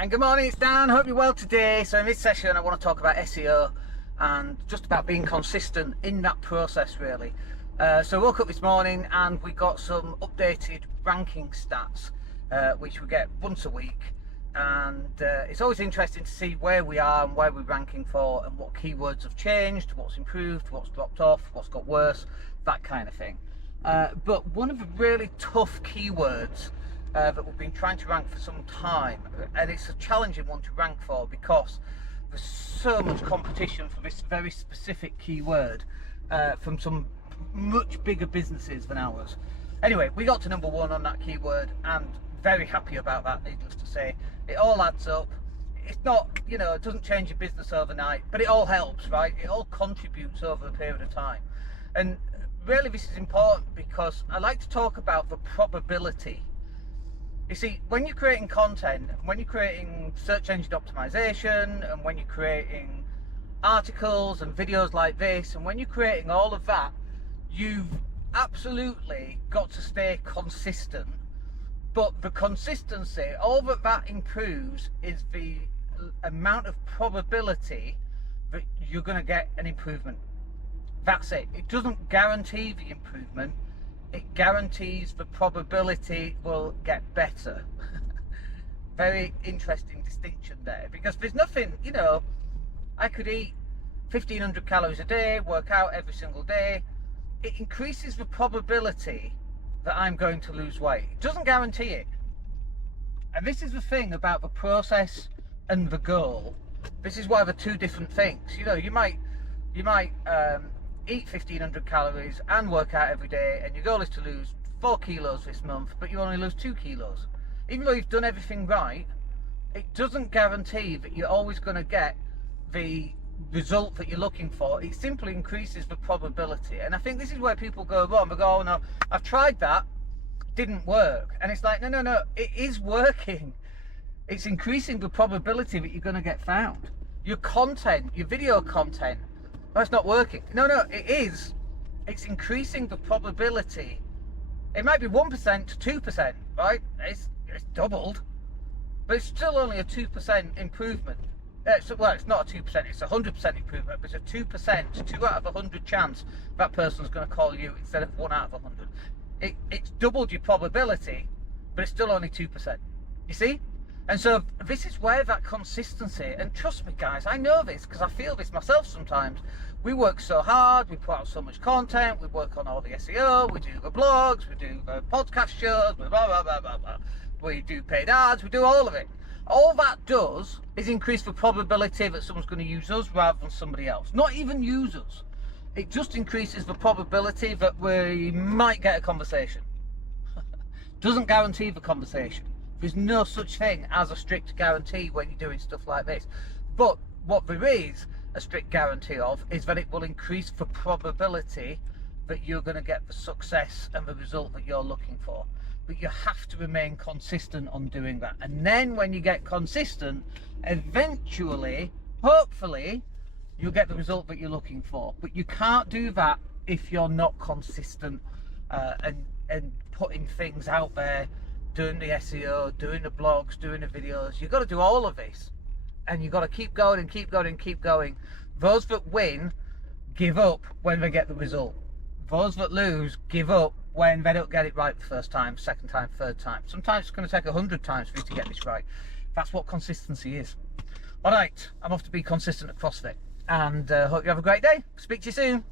And good morning, it's Dan. Hope you're well today. So in this session I want to talk about SEO and just about being consistent in that process really. So I woke up this morning and we got some updated ranking stats which we get once a week, and it's always interesting to see where we are and where we're ranking for and what keywords have changed, what's improved, what's dropped off, what's got worse, that kind of thing. But one of the really tough keywords that we've been trying to rank for some time, and it's a challenging one to rank for because there's so much competition for this very specific keyword from some much bigger businesses than ours. Anyway, we got to number one on that keyword and very happy about that, needless to say. It all adds up. It's not, you know, it doesn't change your business overnight, but it all helps, right? It all contributes over a period of time. And really this is important because I like to talk about the probability. You see, when you're creating content, when you're creating search engine optimization, and when you're creating articles and videos like this, and when you're creating all of that, you've absolutely got to stay consistent. But the consistency, all that improves is the amount of probability that you're going to get an improvement. That's it. It doesn't guarantee the improvement. It guarantees the probability will get better. Very interesting distinction there, because there's nothing, you know, I could eat 1500 calories a day, work out every single day. It increases the probability that I'm going to lose weight. It doesn't guarantee it. And this is the thing about the process and the goal. This is why they're two different things. You know, you might eat 1500 calories and work out every day, and your goal is to lose 4 kilos this month, but you only lose 2 kilos. Even though you've done everything right, it doesn't guarantee that you're always going to get the result that you're looking for. It simply increases the probability. And I think this is where people go wrong. They go, oh no, I've tried that, didn't work. And it's like, no, it is working. It's increasing the probability that you're going to get found. Your content, your video content, oh, it's not working. No, it is. It's increasing the probability. It might be 1% to 2%, right? It's doubled, but it's still only a 2% improvement. Well, it's not a 2%, it's a 100% improvement, but it's a 2%, 2 out of 100 chance that person's going to call you instead of 1 out of 100. It's doubled your probability, but it's still only 2%. You see? And so this is where that consistency, and trust me guys, I know this because I feel this myself sometimes. We work so hard, we put out so much content, we work on all the SEO, we do the blogs, we do the podcast shows, blah, blah, blah, blah, blah. We do paid ads, we do all of it. All that does is increase the probability that someone's going to use us rather than somebody else. Not even use us. It just increases the probability that we might get a conversation. Doesn't guarantee the conversation. There's no such thing as a strict guarantee when you're doing stuff like this. But what there is a strict guarantee of is that it will increase the probability that you're going to get the success and the result that you're looking for. But you have to remain consistent on doing that. And then when you get consistent, eventually, hopefully, you'll get the result that you're looking for. But you can't do that if you're not consistent and putting things out there, doing the SEO, doing the blogs, doing the videos. You've got to do all of this. And you've got to keep going and keep going and keep going. Those that win give up when they get the result. Those that lose give up when they don't get it right the first time, second time, third time. Sometimes it's going to take 100 times for you to get this right. That's what consistency is. All right, I'm off to be consistent at CrossFit, and hope you have a great day. Speak to you soon.